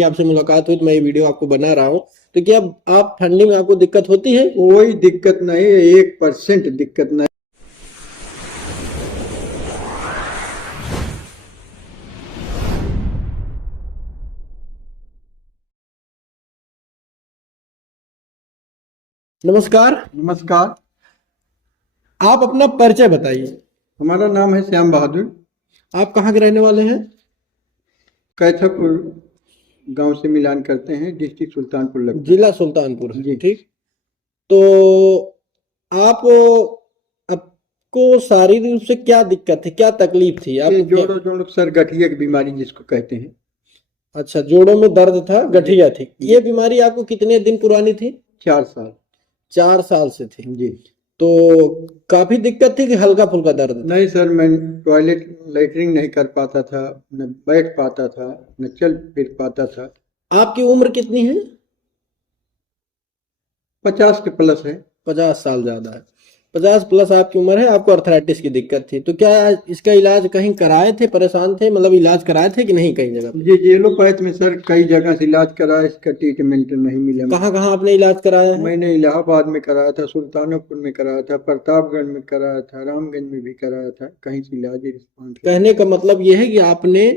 आपसे मुलाकात हुई तो मैं ये वीडियो आपको बना रहा हूँ। तो क्या आप ठंडी में आपको दिक्कत होती है? कोई दिक्कत नहीं, 1% दिक्कत नहीं। नमस्कार, नमस्कार। आप अपना परिचय बताइए। हमारा नाम है श्याम बहादुर। आप कहाँ के रहने वाले हैं? कैथापुर गांव से मिलान करते हैं, डिस्ट्रिक्ट सुल्तानपुर लगता है। जिला सुल्तानपुर है। जी। ठीक, तो आप आपको शारीरिक रूप से क्या दिक्कत थी, क्या तकलीफ थी ये आपको? जोड़ों सर गठिया की बीमारी जिसको कहते हैं। अच्छा, जोड़ों में दर्द था, गठिया थी। ये बीमारी आपको कितने दिन पुरानी थी? 4 साल। 4 साल से थी। जी। तो काफी दिक्कत थी कि हल्का फुल्का दर्द था? नहीं सर, मैं टॉयलेट लैट्रिन नहीं कर पाता था, न बैठ पाता था, न चल फिर पाता था। आपकी उम्र कितनी है? 50 के प्लस है। 50 साल ज्यादा है। 50 प्लस आपकी उम्र है, आपको अर्थराइटिस की दिक्कत थी। तो क्या इसका इलाज कहीं कराए थे, परेशान थे, मतलब इलाज कराए थे कि नहीं कहीं जगह पे? जी, एलोपैथ में सर कई जगह से इलाज कराया, इसका ट्रीटमेंट नहीं मिला। कहाँ कहाँ आपने इलाज कराया है? मैंने इलाहाबाद में कराया था, सुल्तानपुर में कराया था, प्रतापगढ़ में कराया था, रामगंज में भी कराया था, कहीं से इलाज रिस्पॉन्स। कहने का मतलब ये है कि आपने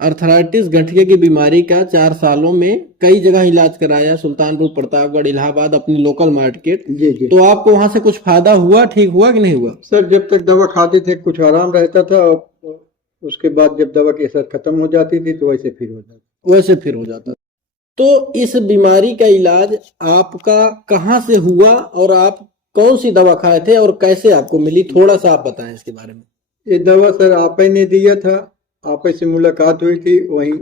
अर्थराइटिस गठिया की बीमारी का 4 सालों में कई जगह इलाज कराया, सुल्तानपुर, प्रतापगढ़, इलाहाबाद, अपनी लोकल मार्केट। जी जी। तो आपको वहां से कुछ फायदा हुआ, ठीक हुआ कि नहीं हुआ? सर जब तक दवा खाते थे कुछ आराम रहता था, और उसके बाद जब दवा की असर खत्म हो जाती थी तो वैसे फिर हो जाता। वैसे फिर हो जाता। तो इस बीमारी का इलाज आपका कहाँ से हुआ और आप कौन सी दवा खाए थे और कैसे आपको मिली, थोड़ा सा आप बताएं इसके बारे में। ये दवा सर आप ही ने दिया था, आप ही से मुलाकात हुई थी वहीं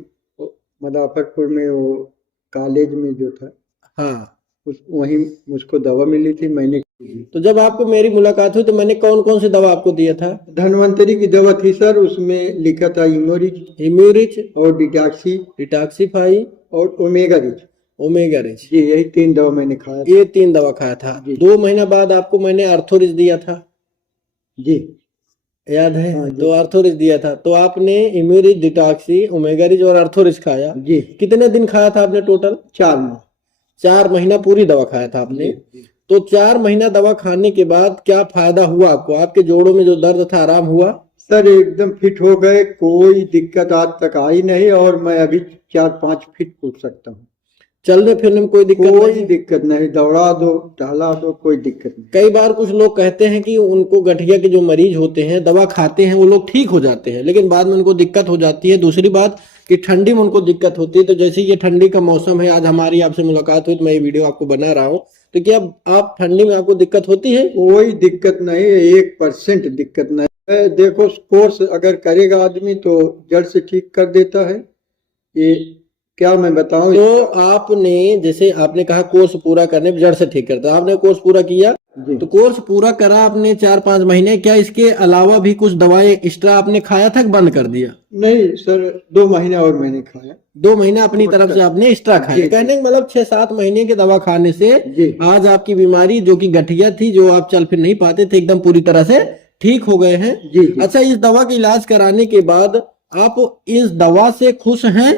मदाफरपुर में, वो कॉलेज में जो था। हाँ, वहीं मुझको दवा मिली थी, मैंने। तो जब आपको मेरी मुलाकात हुई तो मैंने कौन कौन सी दवा आपको दिया था? धन्वंतरी की दवा थी सर, उसमें लिखा था हिम्यूरिच और डिटॉक्सिफाई और ओमेगा रिच। जी, यही 3 दवा मैंने खाया था। ये 3 दवा खाया था। 2 महीना बाद आपको मैंने अर्थोरिच दिया था, जी याद है? हाँ, तो अर्थोरिच दिया था, तो आपने इम्यूरिच, डिटॉक्सी, ओमेगा रिच और अर्थोरिच खाया। जी। कितने दिन खाया था आपने टोटल? 4 माह। 4 महीना पूरी दवा खाया था आपने। जी। तो 4 महीना दवा खाने के बाद क्या फायदा हुआ आपको? आपके जोड़ों में जो दर्द था आराम हुआ? सर एकदम फिट हो गए, कोई दिक्कत आज तक आई नहीं, और मैं अभी 4-5 फीट कूद सकता हूँ। चलने फिरने में कोई दिक्कत कोई नहीं? दिक्कत नहीं, दौड़ा दो टहला दो, कोई दिक्कत नहीं। कई बार कुछ लोग कहते हैं कि उनको गठिया के जो मरीज होते हैं दवा खाते हैं वो लोग ठीक हो जाते हैं, लेकिन बाद में उनको दिक्कत हो जाती है। दूसरी बात कि ठंडी में उनको दिक्कत होती है। तो जैसे ये ठंडी का मौसम है, आज हमारी आपसे मुलाकात हुई तो मैं ये वीडियो आपको बना रहा हूँ। तो क्या आप ठंडी में आपको दिक्कत होती है? कोई दिक्कत नहीं, 1% दिक्कत नहीं। देखो कोर्स अगर करेगा आदमी तो जड़ से ठीक कर देता है। ये क्या मैं बताऊं। तो आपने जैसे आपने कहा कोर्स पूरा करने जड़ से ठीक करता, आपने कोर्स पूरा किया। तो कोर्स पूरा करा आपने 4-5 महीने, क्या इसके अलावा भी कुछ दवाएं एक्स्ट्रा आपने खाया था कि बंद कर दिया? नहीं सर, 2 महीना और मैंने खाया। 2 महीना अपनी तरफ से आपने एक्स्ट्रा खाया। कहने का मतलब 6-7 महीने की दवा खाने से आज आपकी बीमारी जो कि गठिया थी, जो आप चल फिर नहीं पाते थे, एकदम पूरी तरह से ठीक हो गए हैं। जी। अच्छा, इस दवा का इलाज कराने के बाद आप इस दवा से खुश हैं?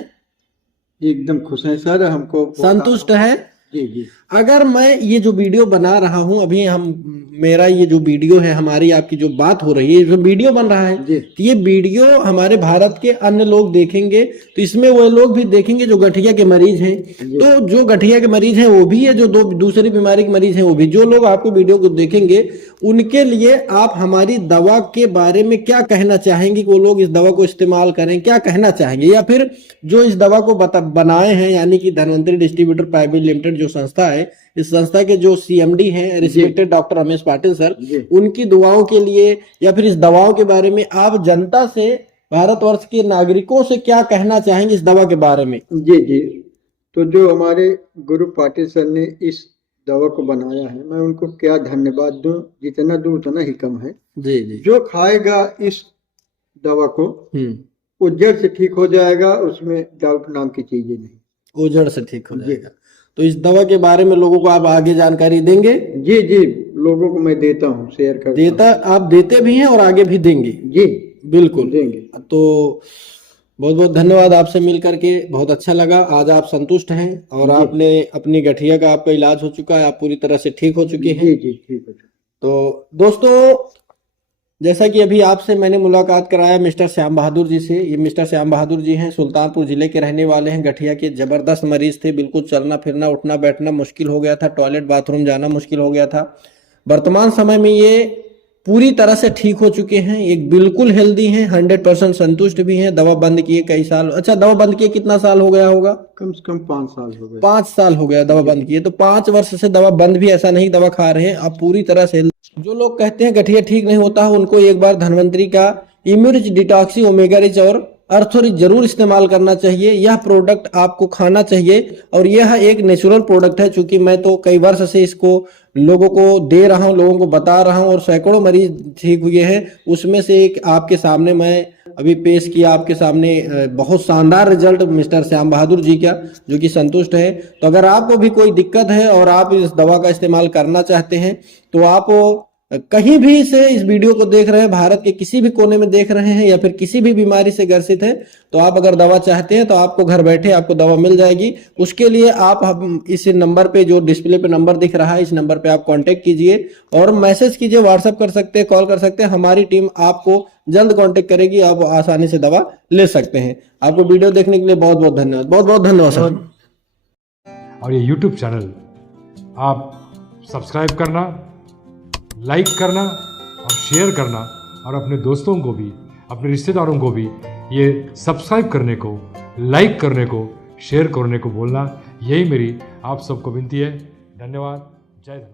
एकदम खुश हैं सर, हमको संतुष्ट है? जी जी। अगर मैं ये जो वीडियो बना रहा हूं अभी, मेरा ये जो वीडियो है, हमारी आपकी जो बात हो रही है, जो वीडियो बन रहा है, तो ये वीडियो हमारे भारत के अन्य लोग देखेंगे तो इसमें वो लोग भी देखेंगे जो गठिया के मरीज हैं। तो जो गठिया के मरीज हैं वो भी है, जो दूसरी बीमारी के मरीज हैं वो भी। जो लोग आपको वीडियो को देखेंगे उनके लिए आप हमारी दवा के बारे में क्या कहना चाहेंगे कि वो लोग इस दवा को इस्तेमाल करें, क्या कहना चाहेंगे? या फिर जो इस दवा को बनाए हैं, यानी कि धन्वंतरी डिस्ट्रीब्यूटर प्राइवेट लिमिटेड जो संस्था है, इस संस्था के जो CMD हैं respected doctor Ramesh Patil sir, उनकी दुआओं के लिए या फिर इस दवाओं के बारे में आप जनता से, भारतवर्ष के नागरिकों से क्या कहना चाहेंगे इस दवा के बारे में? जी जी। तो जो हमारे गुरु पाटिल सर ने इस दवा को बनाया है, मैं उनको क्या धन्यवाद दूं, जितना दूं उतना ही कम है। जी जी। जो खाएगा इस दवा को वो जड़ से ठीक हो जाएगा, उसमें डाउट नाम की चीजें नहीं, वो जड़ से ठीक हो जाएगा। तो इस दवा के बारे में लोगों को आप आगे जानकारी देंगे? जी जी, लोगों को मैं देता हूँ, शेयर करता हूँ। आप देते भी हैं और आगे भी देंगे? जी बिल्कुल देंगे। तो बहुत बहुत धन्यवाद, आपसे मिल करके बहुत अच्छा लगा। आज आप संतुष्ट हैं और आपने अपनी गठिया का आपका इलाज हो चुका है, आप पूरी तरह से ठीक हो चुके हैं। जी जी ठीक है। तो दोस्तों, जैसा कि अभी आपसे मैंने मुलाकात कराया मिस्टर श्याम बहादुर जी से, ये मिस्टर श्याम बहादुर जी हैं, सुल्तानपुर जिले के रहने वाले हैं। गठिया के जबरदस्त मरीज थे, बिल्कुल चलना फिरना उठना बैठना मुश्किल हो गया था, टॉयलेट बाथरूम जाना मुश्किल हो गया था। वर्तमान समय में ये पूरी तरह से ठीक हो चुके हैं, एक बिल्कुल हेल्दी हैं, 100% संतुष्ट भी हैं। दवा बंद किए कई साल, अच्छा दवा बंद किए कितना साल हो गया होगा? कम से कम 5 साल हो गए। 5 साल हो गया दवा बंद किए। तो 5 वर्ष से दवा बंद भी ऐसा नहीं, दवा खा रहे हैं आप पूरी तरह से। जो लोग कहते हैं गठिया ठीक नहीं होता है, उनको एक बार धन्वंतरी का इम्यूनिटी डिटॉक्सी ओमेगा रिच और अर्थोरिच जरूर इस्तेमाल करना चाहिए। यह प्रोडक्ट आपको खाना चाहिए और यह एक नेचुरल प्रोडक्ट है। चूंकि मैं तो कई वर्ष से इसको लोगों को दे रहा हूं, लोगों को बता रहा हूं और सैकड़ों मरीज ठीक हुए हैं। उसमें से एक आपके सामने मैं अभी पेश किया आपके सामने, बहुत शानदार रिजल्ट मिस्टर श्याम बहादुर जी का, जो कि संतुष्ट है। तो अगर आपको भी कोई दिक्कत है और आप इस दवा का इस्तेमाल करना चाहते हैं तो आप कहीं भी से इस वीडियो को देख रहे हैं, भारत के किसी भी कोने में देख रहे हैं या फिर किसी भी बीमारी से ग्रसित है, तो आप अगर दवा चाहते हैं तो आपको घर बैठे आपको दवा मिल जाएगी। उसके लिए आप हम इस नंबर पे, जो डिस्प्ले पे नंबर दिख रहा है, इस नंबर पे आप कांटेक्ट कीजिए और मैसेज कीजिए, व्हाट्सएप कर सकते हैं, कॉल कर सकते हैं। हमारी टीम आपको जल्द कांटेक्ट करेगी, आप आसानी से दवा ले सकते हैं। आपको वीडियो देखने के लिए बहुत बहुत धन्यवाद, बहुत बहुत धन्यवाद सर। और ये YouTube चैनल आप सब्सक्राइब करना, लाइक करना और शेयर करना, और अपने दोस्तों को भी, अपने रिश्तेदारों को भी ये सब्सक्राइब करने को, लाइक करने को, शेयर करने को बोलना, यही मेरी आप सबको विनती है। धन्यवाद। जय धन्यवाद।